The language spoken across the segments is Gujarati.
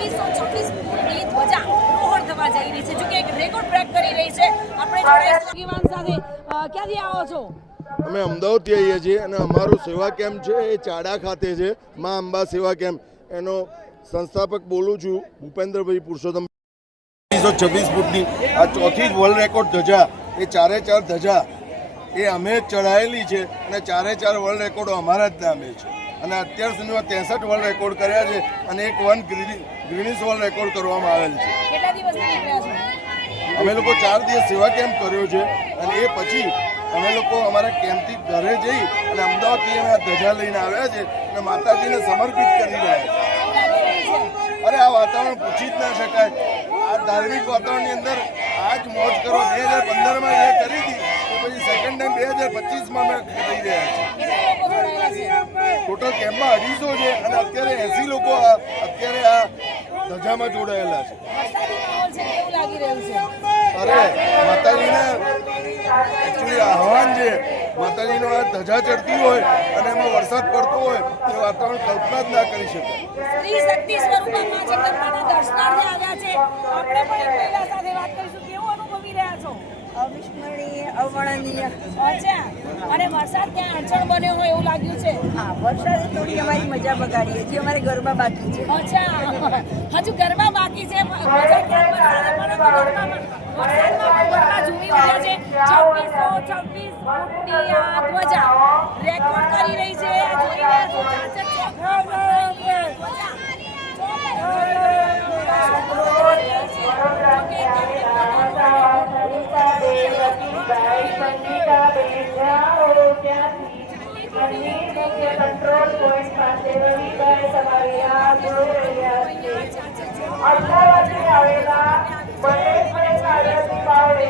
2626 ફૂટની ધ્વજા રોહણ થવા જઈ રહી છે, જો કે એક રેકોર્ડ બ્રેક કરી રહી છે. આપણે આગેવાન સાથે ક્યાંથી આવો છો? અમે અમદાવાદથી આવીએ છીએ અને અમારો સેવા કેમ્પ છે એ ચાડા ખાતે છે. મા અંબા સેવા કેમ્પ એનો સંસ્થાપક બોલું છું, ભૂપેન્દ્રભાઈ પુરુષોત્તમ. 26 ફૂટની આ ચોથી જ વર્લ્ડ રેકોર્ડ ધજા, એ ચારે ચાર ધજા એ અમે જ ચડાયેલી છે અને ચારે ચાર વર્લ્ડ રેકોર્ડો અમારા જ નામે છે. અને અત્યાર સુધીમાં 63 વર્લ્ડ રેકોર્ડ કર્યા છે અને એક ગ્રીનિસ વર્લ્ડ રેકોર્ડ કરવામાં આવેલ છે. કેટલા દિવસથી નીકળ્યા છો? અમે લોકો 4 દિવસ સેવા કેમ્પ કર્યો છે અને એ પછી અમે લોકો અમારા કેમ્પથી ઘરે જઈ અને અમદાવાદથી અમે આ ધજા લઈને આવ્યા છે અને માતાજીને સમર્પિત કરી રહ્યા છે. અરે આ વાતાવરણ પૂછી જ ના શકાય. આ ધાર્મિક વાતાવરણની અંદર આ જ મોજ કરો. 2015માં એ કરી હતી તો પછી સેકન્ડ ટાઈમ 2025માં અમે કરી રહ્યા છીએ. ટોટલ કેમ્પમાં 250 છે અને અત્યારે 80 લોકો અત્યારે આ ધજામાં જોડાયેલા છે. અરે માતાજીને એકચ્યુઅલી આહવાન છે, માતાજીનો આ ધજા ચડતી હોય અને એમાં વરસાદ પડતો હોય એ વાતાવરણ કલ્પના જ ના કરી શકાય. સ્ત્રી શક્તિ સ્વરૂપમાં જગદંબાના દર્શનાર્થે આવ્યા છે. આપણે પણ એક મહિલા સાથે વાત કરીશું. કેવું અનુભવી રહ્યા છો? અવિસ્મરણીય, અવર્ણનીય. અચ્છા, અને વરસાદ ક્યાં અડચણ બન્યો હોય એવું લાગ્યું છે? હા, વરસાદે થોડી અમારી મજા બગાડી. હજી અમારે ગરબા બાકી છે. અચ્છા, હજુ ગરબા બાકી છે. મજા ક્યાં વરસાદે પડે તો ગરબામાં વરસાદમાં પણ ગરબા ઝૂમી ઉઠ્યા છે. 2626 ફૂટની આ ધ્વજા રેકોર્ડ કરી રહી છે. જોઈ રહ્યા છો કંટ્રોલ પોઈન્ટ પાસે રવિભાઈ સવારિયા જોઈ રહ્યા છે. અમદાવાદથી આવેલા બનેશ્વરી કાર્યની બાવડે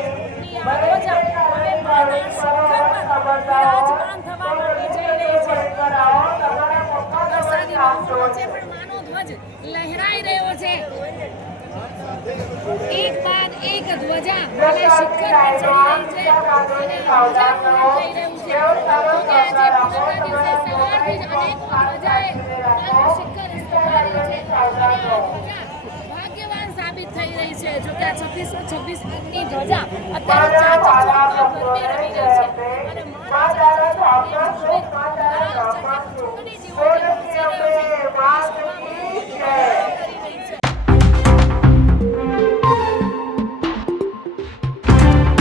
લહેરાઈ રહ્યો છે. એક બાદ એક ધ્વજા હવે શિખર પર ચડી રહી છે અને ધ્વજારોહણ થઈ રહ્યું છે. તો કે આજે પૂનમના દિવસે સવારથી જ અનેકો ધ્વજાએ શિખર સંભાળી છે અને આ ધ્વજા ભાગ્યવાન સાબિત થઈ રહી છે. જો કે આ 2626 ની ધ્વજા અત્યારે ચાચર ચોક પર ફરતી રહી છે.